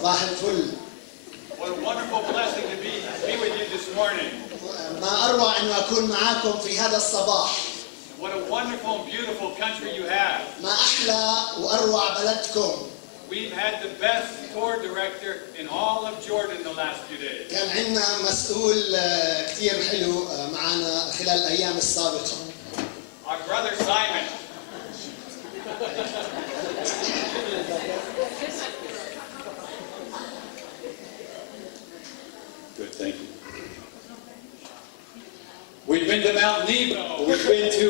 صباح الفل. What a wonderful blessing to be with you this morning. ما أروع أنه أكون معاكم في هذا الصباح. What a wonderful and beautiful country you have. ما أحلى وأروع بلدكم. We've had the best tour director in all of Jordan the last few days. كان عندنا مسؤول كثير حلو معنا خلال الأيام السابقة. Our brother Simon. Good, thank you. We've been to Mount Nebo. We've been to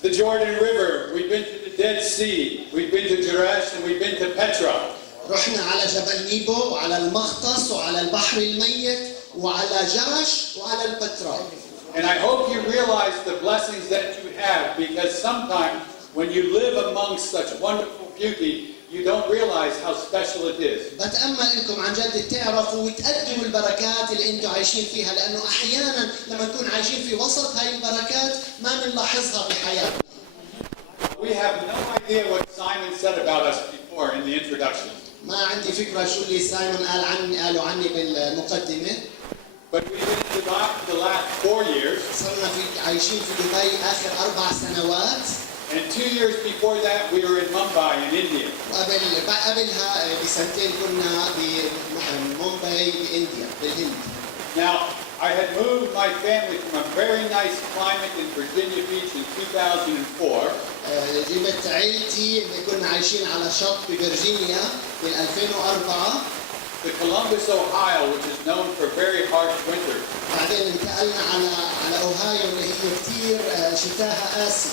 the Jordan River. We've been to the Dead Sea. We've been to Jerash and we've been to Petra. رحنا على جبل نيبو وعلى المغطس وعلى البحر الميت وعلى جرش وعلى البتراء. And I hope you realize the blessings that you have, because sometimes when you live amongst such wonderful beauty, you don't realize how special it is. بتأمل انكم عن جد تعرفوا وتقدروا البركات اللي انتم عايشين فيها، لانه احيانا لما نكون عايشين في وسط هاي البركات ما بنلاحظها بحياتنا. We have no idea what Simon said about us before in the introduction. ما عندي فكرة شو اللي سايمون قالوا عني بالمقدمة. But we've been in Dubai for the last 4 years. صرنا عايشين في دبي آخر 4 سنوات. And 2 years before that, we were in Mumbai in India. قبلها بسنتين كنا بمومباي بإنديا بالهند. Now, I had moved my family from a very nice climate in Virginia Beach in 2004. جبت عائلتي اللي كنا عايشين على شط بفرجينيا بال 2004 to Columbus, Ohio, which is known for very harsh winters. بعدين انتقلنا على اوهايو اللي هي كثير شتاها قاسي.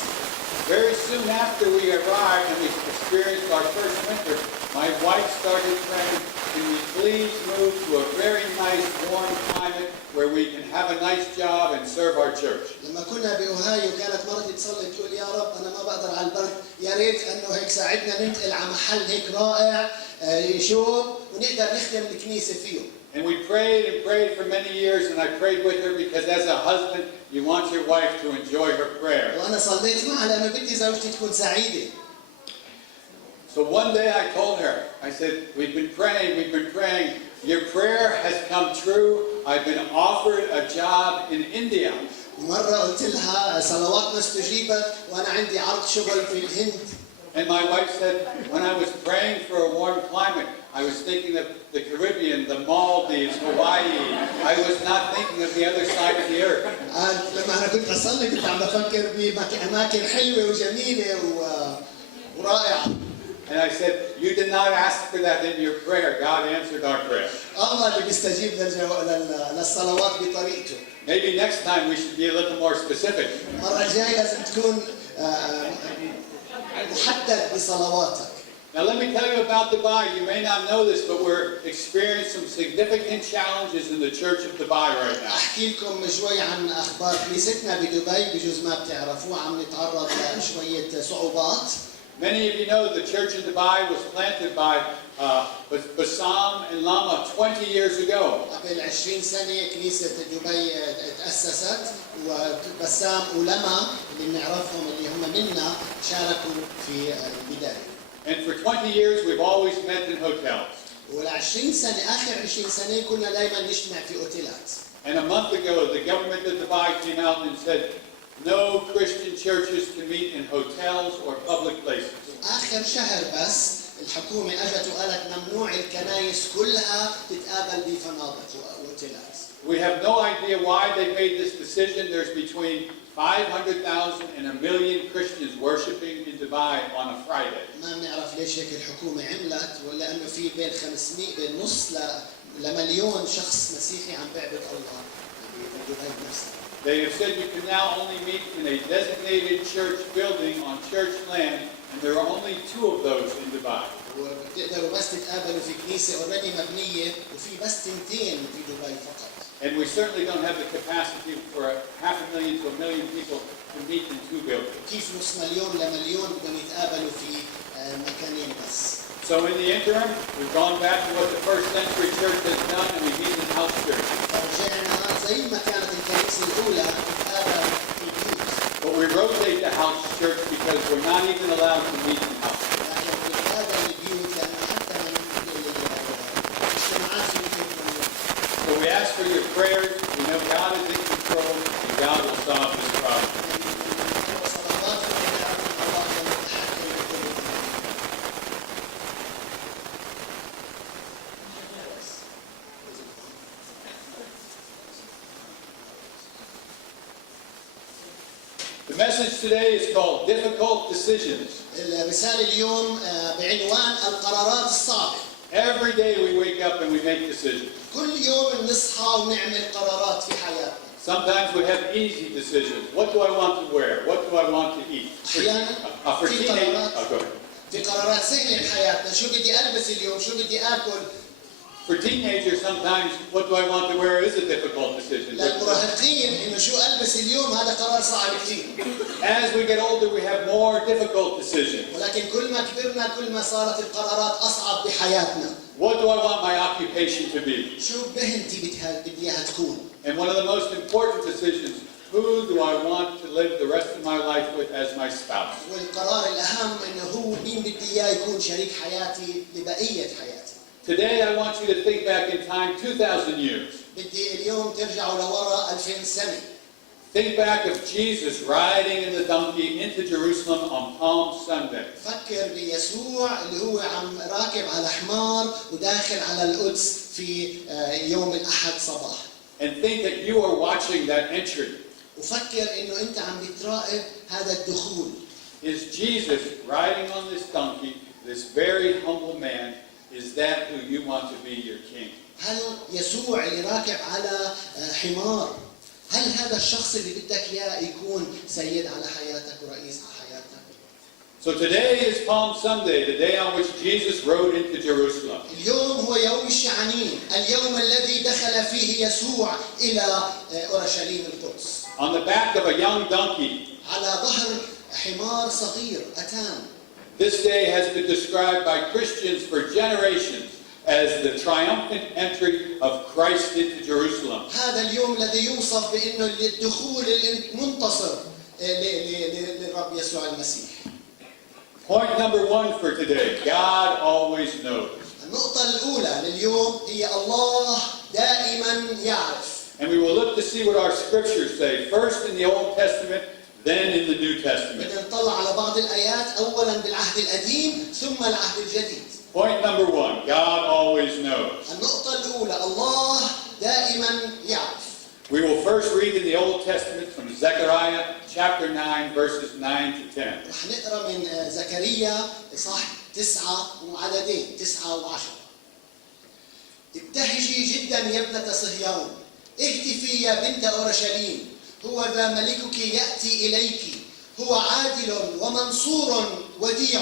Very soon after we arrived and we experienced our first winter, my wife started praying, can we please move to a very nice warm climate where we can have a nice job and serve our church. لما كنا باوهايو كانت مرتي تصلي تقول يا رب انا ما بقدر على البرد، يا ريت انه هيك ساعدنا ننتقل على محل هيك رائع يشوب ونقدر نخدم الكنيسه فيه. And we prayed and prayed for many years, and I prayed with her because as a husband, you want your wife to enjoy her prayer. وأنا صليت معها لأنه بدي زوجتي تكون سعيدة. So one day I told her, I said, we've been praying. Your prayer has come true. I've been offered a job in India. مرة قلت لها صلواتنا استجيبت وأنا عندي عرض شغل في الهند. And my wife said, when I was praying for a warm climate, I was thinking of the Caribbean, the Maldives, Hawaii. I was not thinking of the other side of the earth. لما أنا كنت أصلي كنت عم بفكر بأماكن حلوة وجميلة ورائعة. And I said, you did not ask for that in your prayer. God answered our prayer. الله اللي بيستجيب للصلوات بطريقته. Maybe next time we should be a little more specific. المرة الجاية لازم تكون محدد بصلواتك. Now let me tell you about Dubai. You may not know this, but we're experiencing some significant challenges in the Church of Dubai right now. أحكي لكم شوي عن أخبار كنيستنا بدبي، بجوز ما بتعرفوه، عم نتعرض لشوية صعوبات. Many of you know the Church of Dubai was planted by Bassam and Lama 20 years ago. قبل 20 سنة كنيسة دبي تأسست، وبسام ولما اللي بنعرفهم اللي هم منا شاركوا في البداية. And for 20 years we've always met in hotels. وال20 سنة آخر 20 سنة كنا دائما نجتمع في أوتيلات. And a month ago the government of Dubai came out and said no Christian churches can meet in hotels or public places. آخر شهر بس الحكومة أجت وقالت ممنوع الكنائس كلها تتقابل بفنادق وأوتيلات. We have no idea why they made this decision. There's between 500,000 and 1 million Christians worshiping in Dubai on a Friday. ما بنعرف ليش هيك الحكومة عملت، ولا إنه في بين 500 بين نص لمليون شخص مسيحي عم بيعبد الله بدبي نفسها. They have said you can now only meet in a designated church building on church land, and there are only 2 of those in Dubai. وبتقدروا بس تتقابلوا في كنيسة already مبنية وفي بس 2 في دبي فقط. And we certainly don't have the capacity for 500,000 to 1 million people to meet in 2 buildings. كيف نص مليون لمليون بدهم يتقابلوا في مكانين بس. So in the interim, we've gone back to what the first century church has done, and we meet in house church. فرجعنا زي ما كانت الكنيسة الأولى تتقابل في البيوت. But we rotate the house church because we're not even allowed to meet in house church. لكن بنتقابل البيوت لأنه حتى من for your prayers. We know God is in control and God will solve this problem. The message today is called Difficult Decisions. الرسالة اليوم بعنوان القرارات الصعبة. Every day we wake up and we make decisions. كل يوم بنصحى ونعمل قرارات في حياتنا. Sometimes we have easy decisions. What do I want to wear? What do I want to eat? For teenagers, go ahead. في قرارات سهلة بحياتنا، شو بدي ألبس اليوم؟ شو بدي آكل؟ For teenagers, sometimes what do I want to wear is a difficult decision. للمراهقين إنه شو ألبس اليوم هذا قرار صعب كثير. As we get older, we have more difficult decisions. ولكن كل ما كبرنا كل ما صارت القرارات أصعب بحياتنا. What do I want my occupation to be? شو مهنتي بدي إياها تكون؟ And one of the most important decisions, who do I want to live the rest of my life with as my spouse? والقرار الأهم إنه هو مين بدي إياه يكون شريك حياتي لبقية حياتي. Today, I want you to think back in time 2,000 years. بدي اليوم ترجعوا لورا 2000 سنة. Think back of Jesus riding in the donkey into Jerusalem on Palm Sunday. فكر بيسوع اللي هو عم راكب على حمار وداخل على القدس في يوم الأحد صباح. And think that you are watching that entry. وفكر إنه أنت عم بتراقب هذا الدخول. Is Jesus riding on this donkey, this very humble man, is that who you want to be your king? هل يسوع اللي راكب على حمار، هل هذا الشخص اللي بدك إياه يكون سيد على حياتك ورئيس على حياتك؟ So today is Palm Sunday, the day on which Jesus rode into Jerusalem. اليوم هو يوم الشعانين، اليوم الذي دخل فيه يسوع إلى أورشليم القدس. On the back of a young donkey. على ظهر حمار صغير أتان. This day has been described by Christians for generations as the triumphant entry of Christ into Jerusalem. هذا اليوم الذي يوصف بأنه الدخول المنتصر للرب يسوع المسيح. Point number 1 for today, God always knows. النقطة الأولى لليوم هي الله دائما يعرف. And we will look to see what our scriptures say, first in the Old Testament, then in the New Testament. بدنا نطلع على بعض الآيات أولا بالعهد القديم ثم العهد الجديد. Point number 1, God always knows. النقطة الأولى الله دائما يعرف. We will first read in the Old Testament from Zechariah chapter 9 verses 9 to 10. رح نقرأ من زكريا إصحاح 9 وعددين 9 و10. ابتهجي جدا يا ابنة صهيون، اهتفي يا بنت أورشليم، هو ذا ملكك يأتي إليك، هو عادل ومنصور وديع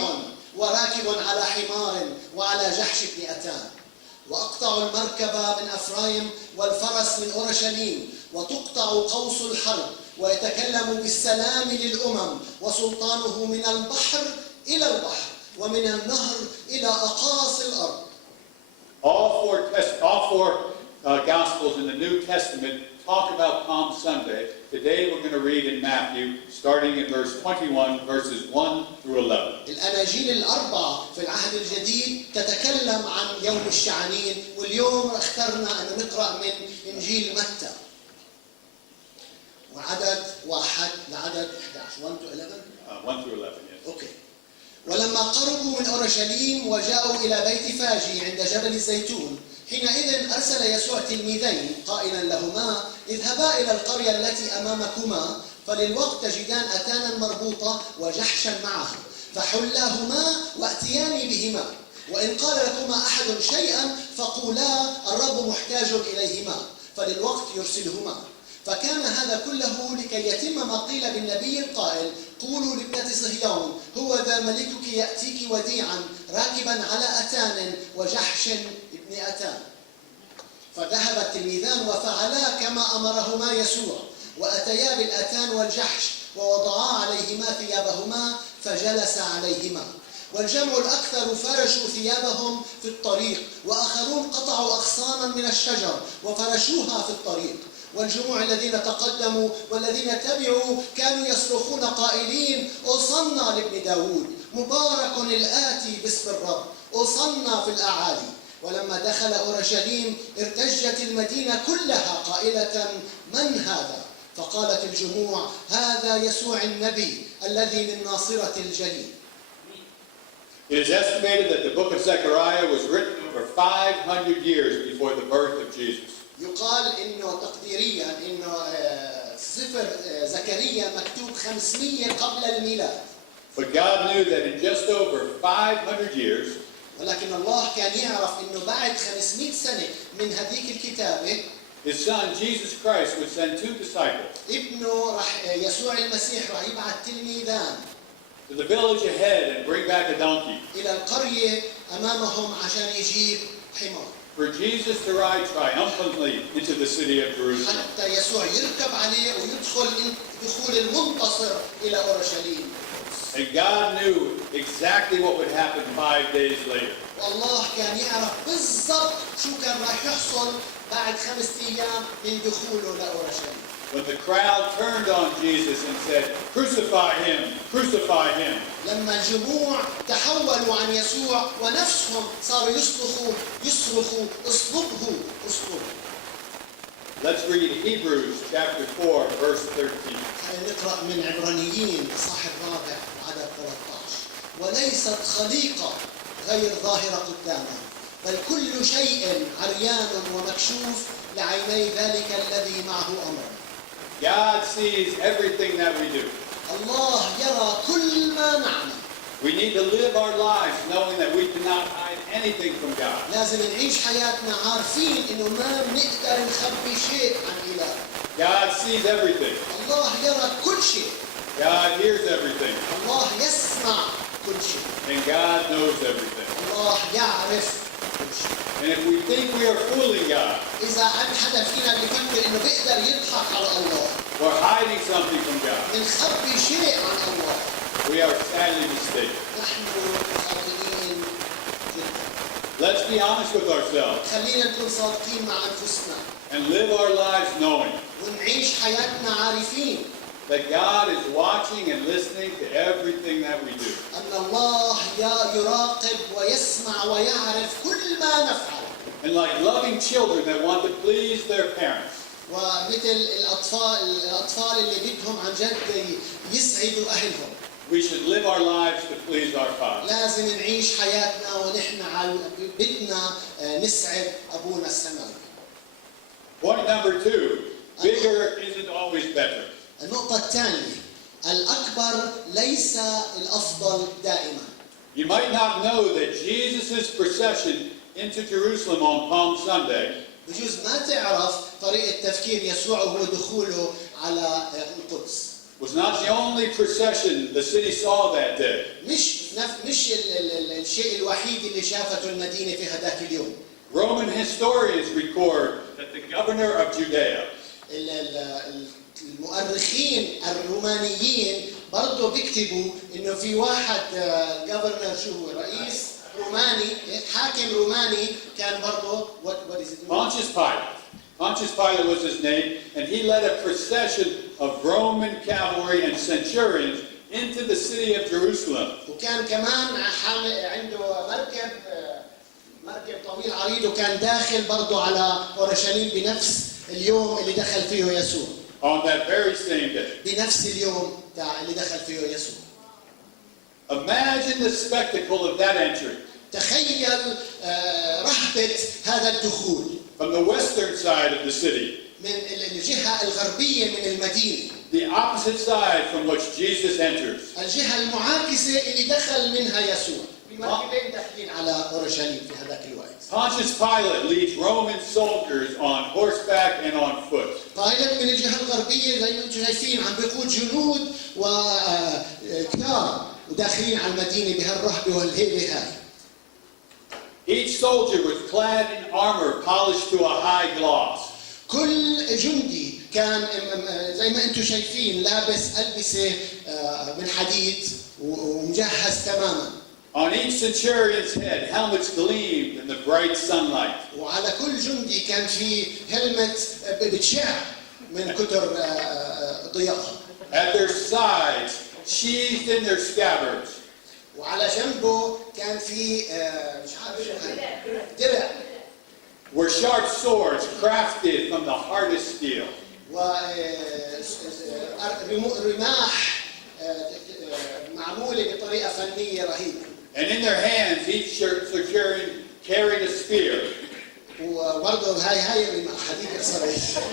وراكب على حمار وعلى جحش ابن أتان. وأقطع المركب من أفرايم والفرس من أورشليم، وتقطع قوس الحرب، ويتكلم بالسلام للأمم، وسلطانه من البحر إلى البحر ومن النهر إلى أقاصي الأرض. All four Gospels in the New Testament talk about Palm Sunday. Today we're going to read in Matthew, starting in verse 21, verses 1 through 11. الأناجيل الأربعة في العهد الجديد تتكلم عن يوم الشعانين، واليوم اخترنا أن نقرأ من إنجيل متى وعدد 1 لعدد 11. 1 to 11. 1 through 11, yes. أوكي. ولما قربوا من أورشليم وجاءوا إلى بيت فاجي عند جبل الزيتون، حينئذ أرسل يسوع تلميذين قائلا لهما: اذهبا إلى القرية التي أمامكما، فللوقت تجدان أتانا مربوطة وجحشا معها، فحلاهما وأتياني بهما، وإن قال لكما أحد شيئا فقولا الرب محتاج إليهما، فللوقت يرسلهما. فكان هذا كله لكي يتم ما قيل بالنبي القائل: قولوا لابنة صهيون هو ذا ملكك يأتيك وديعا راكبا على أتان وجحش ابن أتان. فذهب التلميذان وفعلا كما أمرهما يسوع، وأتيا بالأتان والجحش ووضعا عليهما ثيابهما فجلس عليهما. والجمع الأكثر فرشوا ثيابهم في الطريق، وآخرون قطعوا أغصانا من الشجر وفرشوها في الطريق. والجموع الذين تقدموا والذين تبعوا كانوا يصرخون قائلين: أوصلنا لابن داود، مبارك الآتي باسم الرب، أوصلنا في الأعالي. ولما دخل أورشليم ارتجت المدينة كلها قائلة: من هذا؟ فقالت الجموع: هذا يسوع النبي الذي من ناصرة الجليل. It is estimated that the book of Zechariah was written over 500 years before the birth of Jesus. يقال إنه تقديريا إنه سفر زكريا مكتوب 500 قبل الميلاد. But God knew that in just over 500 years, ولكن الله كان يعرف إنه بعد 500 سنة من هذيك الكتابة His son Jesus Christ would send 2 disciples ابنه يسوع المسيح راح يبعث تلميذان to the village ahead and bring back a donkey إلى القرية أمامهم عشان يجيب حمار. for Jesus to ride triumphantly into the city of Jerusalem. حتى يسوع يركب عليه ويدخل دخول المنتصر إلى أورشليم. And God knew exactly what would happen 5 days later. والله كان يعرف بالضبط شو كان راح يحصل بعد 5 أيام من دخوله لأورشليم. When the crowd turned on Jesus and said, "Crucify him, crucify him," لما الجموع تحولوا عن يسوع ونفسهم صاروا يصرخوا اصلبه اصلبه. Let's read Hebrews chapter 4, verse 13. خلينا نقرأ من عبرانيين الإصحاح 4 عدد 13. وليست خليقة غير ظاهرة قدامه، بل كل شيء عريان ومكشوف لعيني ذلك الذي معه أمر. God sees everything that we do. الله يرى كل ما نعمل. We need to live our lives knowing that we cannot hide anything from God. لازم نعيش حياتنا عارفين إنه ما بنقدر نخبي شيء عن إله. God sees everything. الله يرى كل شيء. God hears everything. الله يسمع كل شيء. And God knows everything. الله يعرف كل شيء. And if we think we are fooling God, إذا حدا فينا بيفكر إنه بيقدر يضحك على الله، or hiding something from God, بنخبي شيء عن الله، we are sadly mistaken. نحن خاطئين جدا. Let's be honest with ourselves خلينا نكون صادقين مع أنفسنا and live our lives knowing ونعيش حياتنا عارفين that God is watching and listening to everything that we do. أن الله يراقب ويسمع ويعرف كل ما نفعل. And like loving children that want to please their parents, ومثل الأطفال اللي بدهم عن جد يسعدوا أهلهم. we should live our lives to please our Father. لازم نعيش حياتنا ونحن بدنا نسعد أبونا السماوي. Point number 2, bigger isn't always better. النقطة الثانية، الأكبر ليس الأفضل دائما. You might not know that Jesus' procession into Jerusalem on Palm Sunday بجوز ما تعرف طريقة تفكير يسوع وهو دخوله على القدس. was not the only procession the city saw that day. مش الشيء الوحيد اللي شافته المدينة في هذاك اليوم. Roman historians record that the governor of Judea, المؤرخين الرومانيين برضه بيكتبوا انه في واحد governor شو هو رئيس روماني حاكم روماني كان برضه what is it? Pontius Pilate. Pontius Pilate was his name, and he led a procession of Roman cavalry and centurions into the city of Jerusalem. وكان كمان عنده مركب طويل عريض وكان داخل برضه على اورشليم بنفس اليوم اللي دخل فيه يسوع. On that very same day. بنفس اليوم اللي دخل فيه يسوع. Imagine the spectacle of that entry. تخيل رهبة هذا الدخول. From the western side of the city. من الجهة الغربية من المدينة. The opposite side from which Jesus enters. الجهة المعاكسة اللي دخل منها يسوع. بمركبين داخلين على أورشليم في هذاك الوقت. Pontius Pilate leads Roman soldiers on horseback and on foot. بايلت من الجهة الغربية زي ما انتم شايفين عم بيقود جنود وكتار وداخلين على المدينة بهالرهبة والهيبة هاي. Each soldier was clad in armor polished to a high gloss. كل جندي كان زي ما انتم شايفين لابس ألبسة من حديد ومجهز تماما. On each centurion's head, helmets gleamed in the bright sunlight. وعلى كل جندي كان في هلمت بتشع من كتر ضيائها. At their sides, sheathed in their scabbards. وعلى جنبه كان في مش عارف شو درع were sharp swords crafted from the hardest steel. ورماح معمولة بطريقة فنية رهيبة. And in their hands, each centurion carried a spear. وبرضه هاي الرماح هذيك صريح.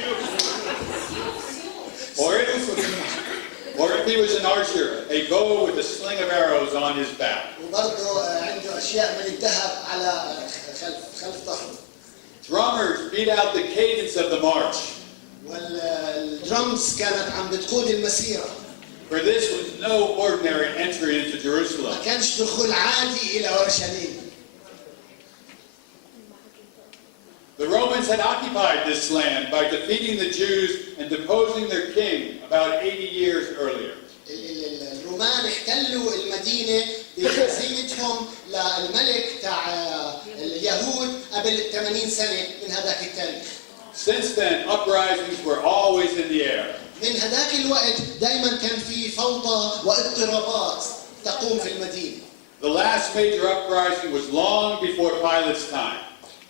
Or if he was an archer, a bow with a sling of arrows on his back. وبرضه عنده أشياء من الذهب على خلف ظهره. Drummers beat out the cadence of the march. والدرمز كانت عم بتقود المسيرة. For this was no ordinary entry into Jerusalem. ما كانش دخول عادي إلى أورشليم. The Romans had occupied this land by defeating the Jews and deposing their king about 80 years earlier. الرومان احتلوا المدينة بهزيمتهم للملك تاع اليهود قبل 80 سنة من هذاك التاريخ. Since then, uprisings were always in the air. من هذاك الوقت دائما كان في فوضى واضطرابات تقوم في المدينة. The last major uprising was long before Pilate's time.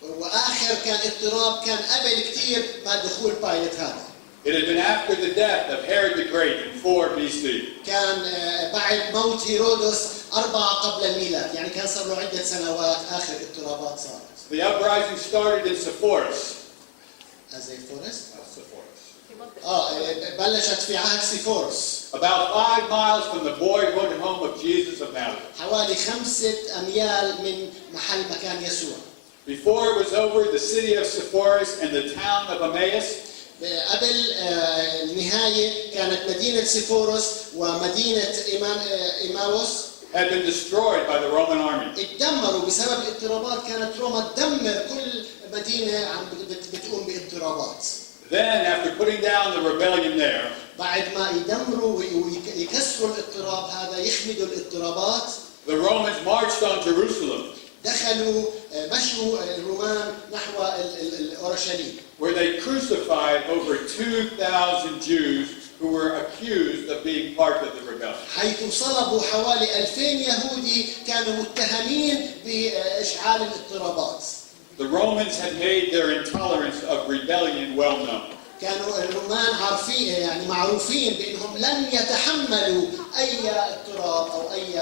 وآخر كان اضطراب كان قبل كثير بعد دخول بايلت هذا. It had been after the death of Herod the Great in 4 BC. كان بعد موت هيرودس 4 قبل الميلاد، يعني كان صار له عدة سنوات آخر اضطرابات صارت. The uprising started in Sepphoris. As a forest? بلشت في عهد سيفورس. About 5 miles from the boyhood home of Jesus of Nazareth. حوالي 5 أميال من محل مكان يسوع. Before it was over, the city of Sepphoris and the town of Emmaus قبل النهاية كانت مدينة سيفورس ومدينة إيماوس had been destroyed by the Roman army. اتدمروا بسبب الاضطرابات. كانت روما تدمر كل مدينة عم بتقوم باضطرابات. Then, after putting down the rebellion there, بعد ما يدمروا ويكسروا الاضطراب هذا يخمدوا الاضطرابات، the Romans marched on Jerusalem, مشوا الرومان نحو اورشليم. where they crucified over 2,000 Jews who were accused of being part of the rebellion. حيث صلبوا حوالي 2000 يهودي كانوا متهمين بإشعال الاضطرابات. The Romans had made their intolerance of rebellion well known. كانوا الرومان عارفين يعني معروفين بأنهم لن يتحملوا أي اضطراب أو أي.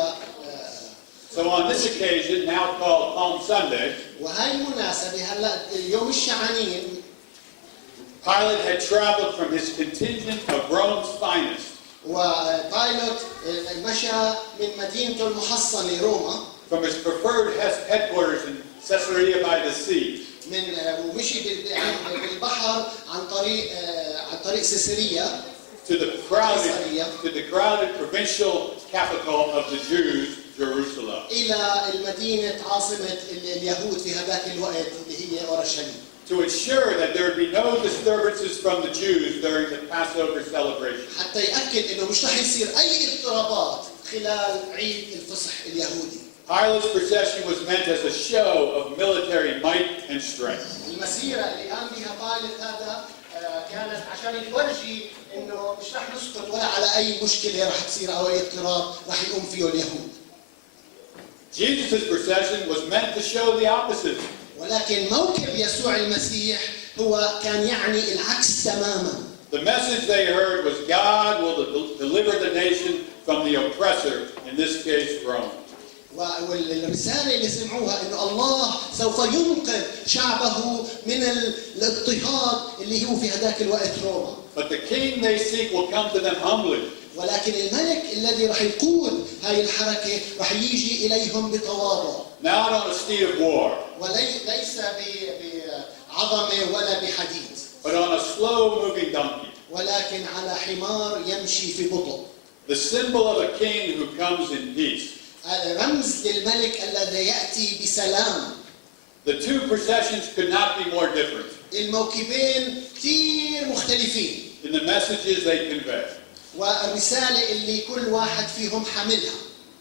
So on this occasion, now called Palm Sunday, وهاي المناسبة هلا يوم الشعانين. Pilate had traveled from his contingent of Rome's finest. وبايلوت مشى من مدينته المحصنة روما. From his preferred headquarters in Caesarea by the sea. ومشي بالبحر عن طريق سيسريا. To the crowded provincial capital of the Jews, Jerusalem. إلى المدينة عاصمة اليهود في هذاك الوقت اللي هي أورشليم. To ensure that there would be no disturbances from the Jews during the Passover celebration. حتى يأكد إنه مش رح يصير أي اضطرابات خلال عيد الفصح اليهودي. Pilate's procession was meant as a show of military might and strength. المسيرة اللي قام بها بايلوت هذا كانت عشان يورجي إنه مش رح نسقط ولا على أي مشكلة رح تصير أو أي اضطراب رح يقوم فيه اليهود. Jesus' procession was meant to show the opposite. ولكن موكب يسوع المسيح هو كان يعني العكس تماما. The message they heard was God will deliver the nation from the oppressor, in this case Rome. والرسالة اللي سمعوها إنه الله سوف ينقذ شعبه من الاضطهاد اللي هو في هذاك الوقت روما. But the king they seek will come to them humbly. ولكن الملك الذي راح يقود هاي الحركة راح يجي إليهم بتواضع. Not on a steed of war. وليس بعظمة ولا بحديد. But on a slow-moving donkey. ولكن على حمار يمشي في بطء. The symbol of a king who comes in peace. رمز للملك الذي يأتي بسلام. The two processions could not be more different. الموكبين كثير مختلفين. In the messages they convey. والرسالة اللي كل واحد فيهم حملها.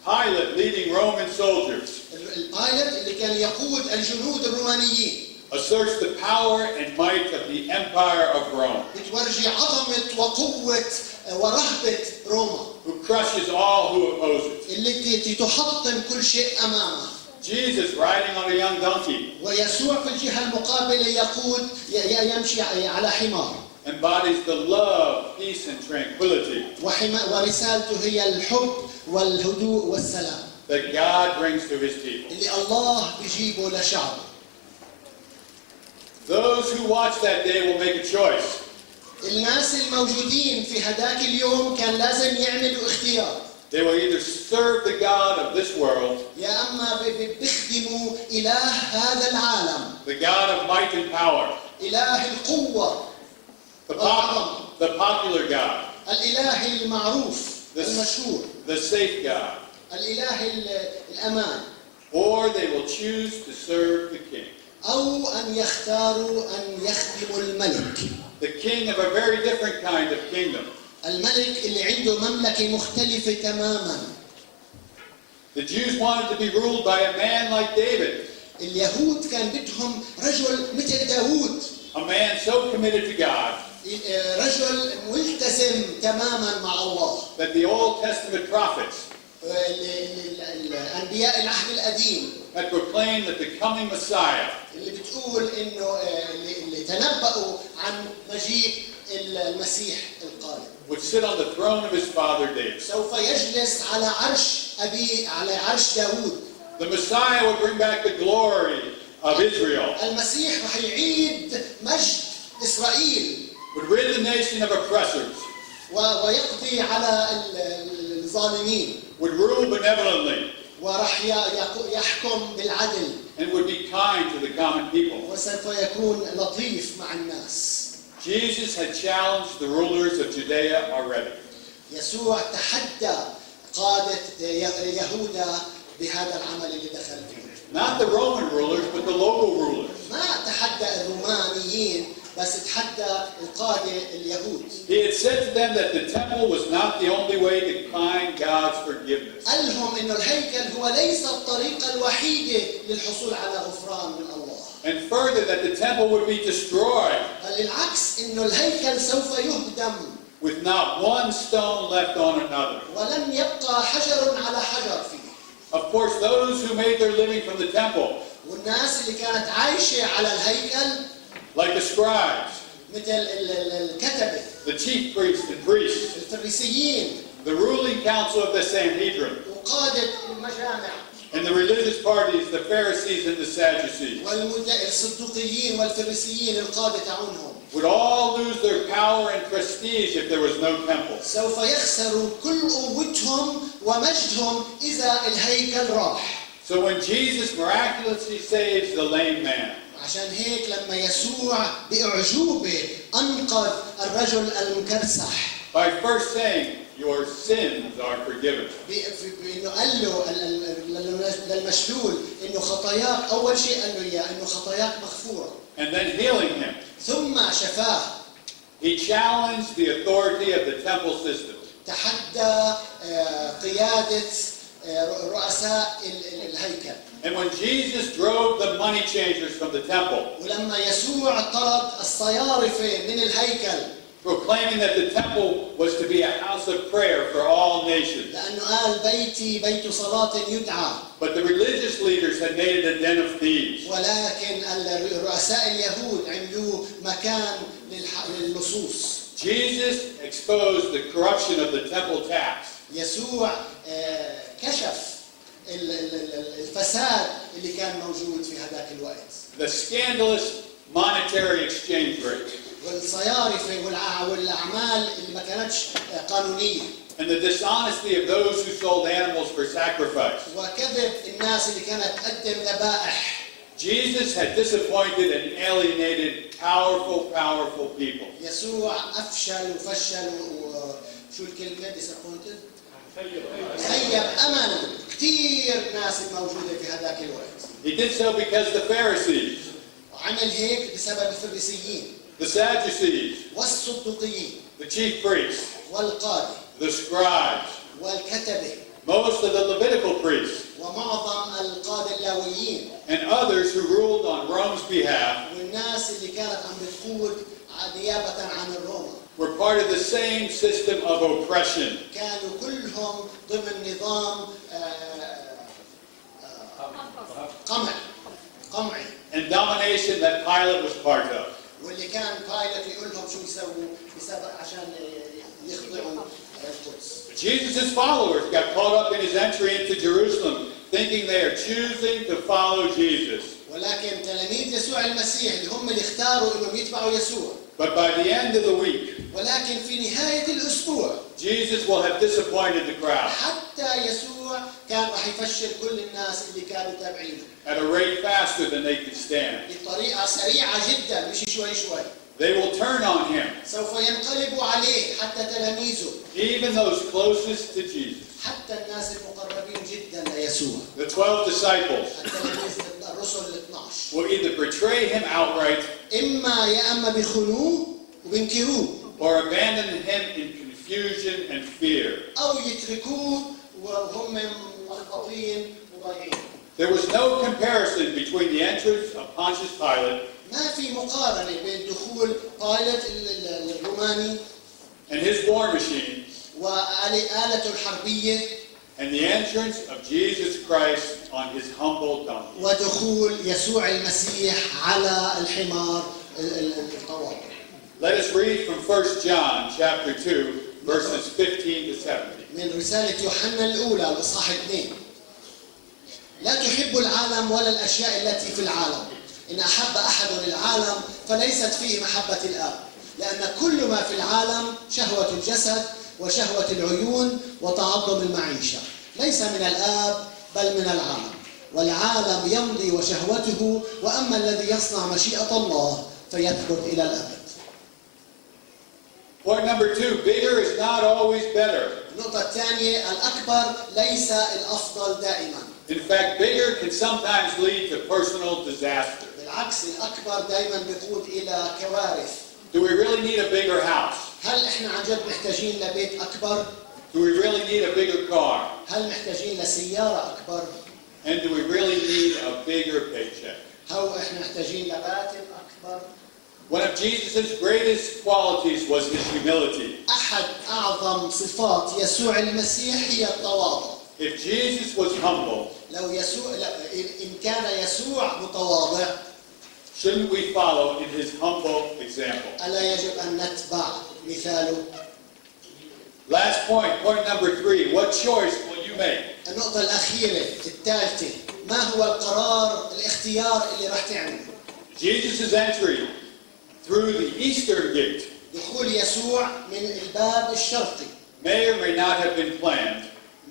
Pilate leading Roman soldiers. البايلوت اللي كان يقود الجنود الرومانيين. Asserts the power and might of the empire of Rome. بتورجي عظمة وقوة ورهبة روما. Who crushes all who oppose it. التي تحطم كل شيء أمامها. Jesus riding on a young donkey. ويسوع في الجهة المقابلة يقود يمشي على حمار. embodies the love, peace, and tranquility ورسالته هي الحب والهدوء والسلام that God brings to his people. اللي الله بيجيبه لشعبه. Those who watch that day will make a choice. الناس الموجودين في هداك اليوم كان لازم يعملوا اختيار. They will either serve the God of this world, يا أما بيخدموا إله هذا العالم، the God of might and power, إله القوة، the popular God, الإله المعروف المشهور، the safe God, الإله الأمان، or they will choose to serve the king. أو أن يختاروا أن يخدموا الملك. The king of a very different kind of kingdom. الملك اللي عنده مملكة مختلفة تماما. The Jews wanted to be ruled by a man like David. اليهود كان بدهم رجل مثل داوود. A man so committed to God رجل ملتزم تماما مع الله. that the Old Testament prophets الأنبياء العهد القديم had proclaimed that the coming Messiah اللي بتقول إنه اللي تنبأوا عن مجيء المسيح القادم would sit on the throne of his father David. سوف يجلس على عرش أبي على عرش داوود. The Messiah would bring back the glory of Israel, المسيح رح يعيد مجد إسرائيل would rid the nation of oppressors, ويقضي على الظالمين would rule benevolently, ورح يحكم بالعدل and would be kind to the common people. وسوف يكون لطيف مع الناس. Jesus had challenged the rulers of Judea already. يسوع تحدى قادة يهوذا بهذا العمل اللي دخل فيه. Not the Roman rulers, but the local rulers. ما تحدى الرومانيين بس تحدى القادة اليهود. He had said to them that the temple was not the only way to find God's forgiveness. قال لهم إنه الهيكل هو ليس الطريقة الوحيدة للحصول على غفران من الله. And further, that the temple would be destroyed بل العكس إنه الهيكل سوف يهدم with not one stone left on another. ولن يبقى حجر على حجر فيه. Of course, those who made their living from the temple, والناس اللي كانت عايشة على الهيكل like the scribes, مثل الكتبة، the chief priests and priests, الفريسيين، the ruling council of the Sanhedrin, وقادة المجامع، and the religious parties, the Pharisees and the Sadducees, والصدوقيين والفريسيين القادة تاعونهم would all lose their power and prestige if there was no temple. سوف يخسروا كل قوتهم ومجدهم إذا الهيكل راح. So when Jesus miraculously saves the lame man, عشان هيك لما يسوع بإعجوبة أنقذ الرجل المكرسح by first saying, your sins are forgiven, بأنه قال له للمشلول إنه خطاياك، أول شيء قال له إياه إنه خطاياك مغفورة، and then healing him, ثم شفاه. he challenged the authority of the temple system. تحدى قيادة رؤساء الهيكل. And when Jesus drove the money changers from the temple, ولما يسوع طرد الصيارفة من الهيكل proclaiming that the temple was to be a house of prayer for all nations, لأنه قال بيتي بيت صلاة يدعى. but the religious leaders had made it a den of thieves. ولكن رؤساء اليهود عملوه مكان للصوص. Jesus exposed the corruption of the temple tax. يسوع كشف الفساد اللي كان موجود في هذاك الوقت. The scandalous monetary exchange rate. والصيارفة والأعمال اللي ما كانتش قانونية. And the dishonesty of those who sold animals for sacrifice. وكذب الناس اللي كانت تقدم ذبائح. Jesus had disappointed and alienated powerful people. يسوع أفشل وفشل وشو الكلمة disappointed؟ خيب أمل كثير ناس موجودة في هذاك الوقت. He did so because the Pharisees, وعمل هيك بسبب الفريسيين the Sadducees, والصدوقيين the chief priests, والقادة the scribes, والكتبة most of the Levitical priests, ومعظم القادة اللاويين and others who ruled on Rome's behalf والناس اللي كانت عم بتقود نيابة عن الروما were part of the same system of oppression. كانوا كلهم ضمن نظام قمعي. and domination that Pilate was part of. واللي كان بايلوت يقول لهم شو يسووا بسبب عشان يخضعوا القدس. Jesus' followers got caught up in his entry into Jerusalem, thinking they are choosing to follow Jesus. ولكن تلاميذ يسوع المسيح اللي هم اللي اختاروا انهم يتبعوا يسوع. But by the end of the week, ولكن في نهاية الأسبوع Jesus will have disappointed the crowd حتى يسوع كان راح يفشل كل الناس اللي كانوا تابعينه at a rate faster than they could stand. بطريقة سريعة جدا مش شوي شوي. They will turn on him, سوف ينقلبوا عليه حتى تلاميذه even those closest to Jesus. حتى الناس المقربين جدا ليسوع. The 12 disciples التلاميذ الرسل ال12 will either betray him outright يا اما بيخونوه وبينكروه or abandon him in confusion and fear. او يتركوه وهم ملخبطين وضايعين. There was no comparison between the entrance of Pontius Pilate ما في مقارنة بين دخول بايلوت الروماني and his war machine وآلته الحربية and the entrance of Jesus Christ on his humble donkey. ودخول يسوع المسيح على الحمار الطوال. Let us read from 1 John chapter 2 verses 15 to 17. من رسالة يوحنا الأولى الإصحاح 2. لا تحب العالم ولا الأشياء التي في العالم. إن أحب أحد العالم فليست فيه محبة الآب. لأن كل ما في العالم شهوة الجسد وشهوة العيون وتعظم المعيشة ليس من الآب بل من العالم. والعالم يمضي وشهوته وأما الذي يصنع مشيئة الله فيثبت إلى الأبد. Point number 2, bigger is not always better. النقطة الثانية الأكبر ليس الأفضل دائما. In fact, bigger can sometimes lead to personal disaster. بالعكس الأكبر دائما بيقود إلى كوارث. Do we really need a bigger house? هل إحنا عن جد محتاجين لبيت أكبر؟ Do we really need a bigger car? هل محتاجين لسيارة أكبر؟ And do we really need a bigger paycheck? هل إحنا محتاجين لراتب أكبر؟ One of Jesus' greatest qualities was his humility. أحد أعظم صفات يسوع المسيح هي التواضع. If Jesus was humble, إن كان يسوع متواضع shouldn't we follow in his humble example? ألا يجب أن نتبع مثاله؟ Last point, point number 3. What choice will you make? النقطة الأخيرة الثالثة ما هو القرار الاختيار اللي راح تعمله؟ Jesus' entry through the eastern gate دخول يسوع من الباب الشرقي may or may not have been planned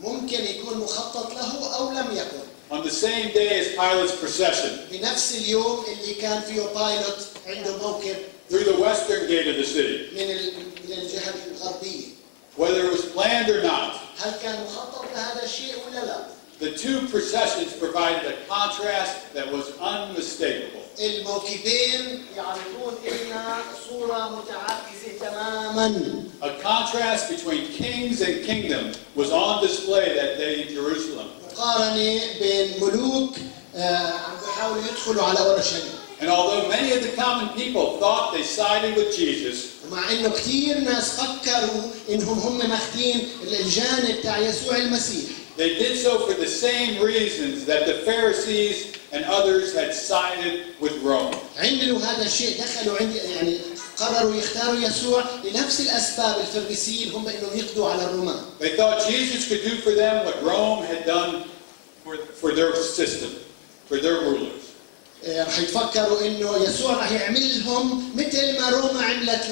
ممكن يكون مخطط له أو لم يكن. on the same day as Pilate's procession بنفس اليوم اللي كان فيه بايلوت عنده موكب through the western gate of the city. من الجهة الغربية. Whether it was planned or not, هل كان مخطط لهذا الشيء ولا لا؟ the two processions provided a contrast that was unmistakable. الموكبين يعرضون لنا صورة متعاكسة تماما. A contrast between kings and kingdom was on display that day in Jerusalem. مقارنة بين ملوك عم بيحاولوا يدخلوا على أورشليم. And although many of the common people thought they sided with Jesus, ومع إنه كثير ناس فكروا إنهم هم ماخذين الجانب تاع يسوع المسيح. they did so for the same reasons that the Pharisees and others had sided with Rome. عملوا هذا الشيء دخلوا قرروا يختاروا يسوع لنفس الأسباب الفريسيين هم إنهم يقضوا على الرومان. They thought Jesus could do for them what Rome had done for their system, for their rulers. رح يتفكروا إنه يسوع رح يعمل لهم مثل ما روما عملت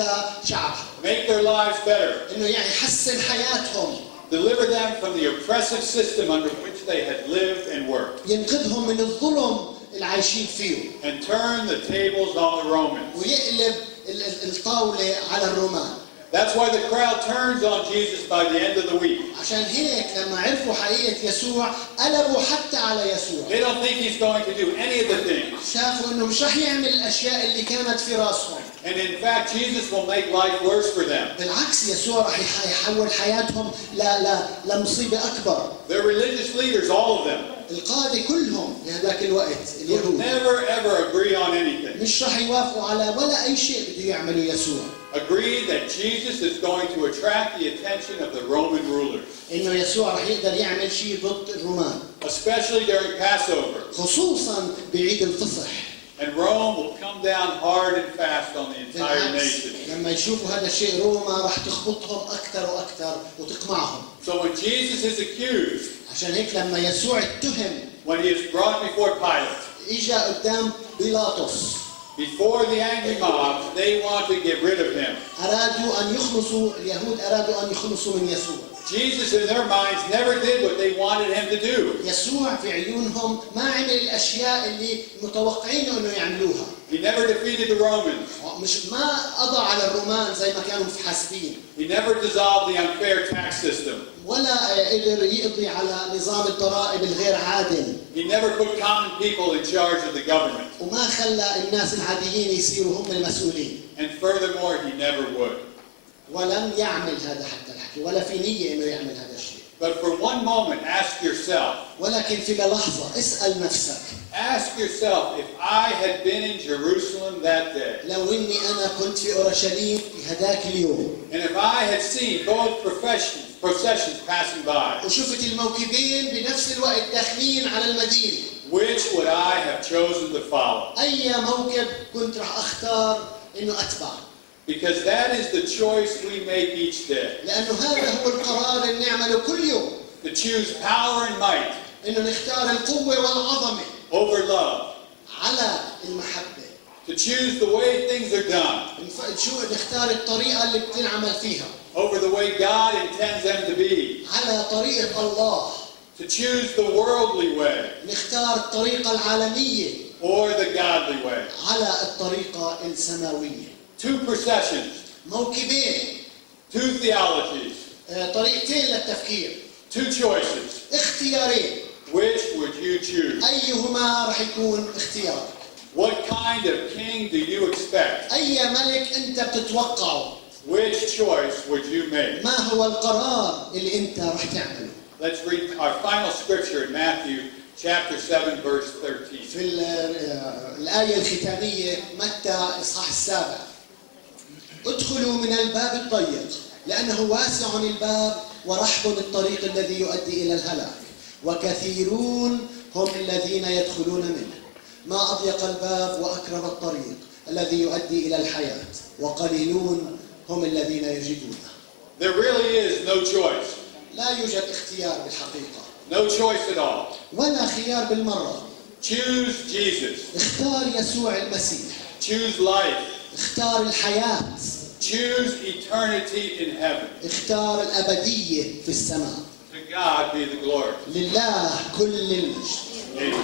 لشعبها. Make their lives better. إنه يحسن حياتهم. Deliver them from the oppressive system under which they had lived and worked. ينقذهم من الظلم اللي عايشين فيه. And turn the tables on the Romans. ويقلب الطاولة على الرومان. That's why the crowd turns on Jesus by the end of the week. عشان هيك لما عرفوا حقيقة يسوع قلبوا حتى على يسوع. They don't think he's going to do any of the things. شافوا إنه مش رح يعمل الأشياء اللي كانت في راسهم. And in fact, Jesus will make life worse for them. بالعكس يسوع رح يحول حياتهم لمصيبة أكبر. Their religious leaders, all of them, القادة كلهم لهذاك الوقت will اليهود never ever agree on anything. مش رح يوافقوا على ولا أي شيء بده يعملوا يسوع. Agree that Jesus is going to attract the attention of the Roman rulers, إنه يسوع رح يقدر يعمل شيء ضد الرومان. especially during Passover. خصوصا بعيد الفصح. And down hard and fast on the entire بالعكس nation. لما يشوفوا هذا الشيء روما راح تخبطهم أكثر وأكثر وتقمعهم. So when Jesus is accused, عشان هيك لما يسوع اتهم when he is brought before Pilate, إجا قدام بيلاطس before the angry mob, they want to get rid of him. أرادوا أن يخلصوا اليهود أرادوا أن يخلصوا من يسوع. Jesus in their minds never did what they wanted him to do. يسوع في عيونهم ما عمل الأشياء اللي متوقعين إنه يعملوها. He never defeated the Romans. مش ما قضى على الرومان زي ما كانوا حاسبين. He never dissolved the unfair tax system. ولا قدر يقضي على نظام الضرائب الغير عادل. He never put common people in charge of the government. وما خلى الناس العاديين يصيروا هم المسؤولين. And furthermore, he never would. ولم يعمل هذا حتى الحكي ولا في نية إنه يعمل هذا الشيء. But for one moment, ask yourself. ولكن في لحظة اسأل نفسك. Ask yourself, if I had been in Jerusalem that day, لو إني أنا كنت في أورشليم في هذاك اليوم. and if I had seen both processions passing by, وشفت الموكبين بنفس الوقت داخلين على المدينة. which would I have chosen to follow? أي موكب كنت راح أختار إنه أتبع. Because that is the choice we make each day. لأنه هذا هو القرار اللي نعمله كل يوم. To choose power and might إنه نختار القوة والعظمة over love. على المحبة. To choose the way things are done نختار الطريقة اللي بتنعمل فيها. over the way God intends them to be. على طريقة الله. To choose the worldly way نختار الطريقة العالمية. or the godly way. على الطريقة السماوية. Two processions, موكبين. two theologies, طريقتين للتفكير. two choices. اختيارين. Which would you choose? أيهما راح يكون اختيارك؟ What kind of king do you expect? أي ملك أنت بتتوقعه؟ Which choice would you make? ما هو القرار اللي أنت راح تعمله؟ Let's read our final scripture in Matthew chapter 7 verse 13. في الآية الختامية متى إصحاح 7. ادخلوا من الباب الضيق لأنه واسع الباب ورحب الطريق الذي يؤدي إلى الهلاك وكثيرون هم الذين يدخلون منه. ما أضيق الباب وأكرم الطريق الذي يؤدي إلى الحياة وقليلون هم الذين يجدونه. There really is no choice. لا يوجد اختيار بالحقيقة. No choice at all. ولا خيار بالمرة. Choose Jesus. اختار يسوع المسيح. Choose life. اختار الحياة. Choose eternity in heaven. اختار الأبدية في السماء. To God be the glory. لله كل المجد. Amen.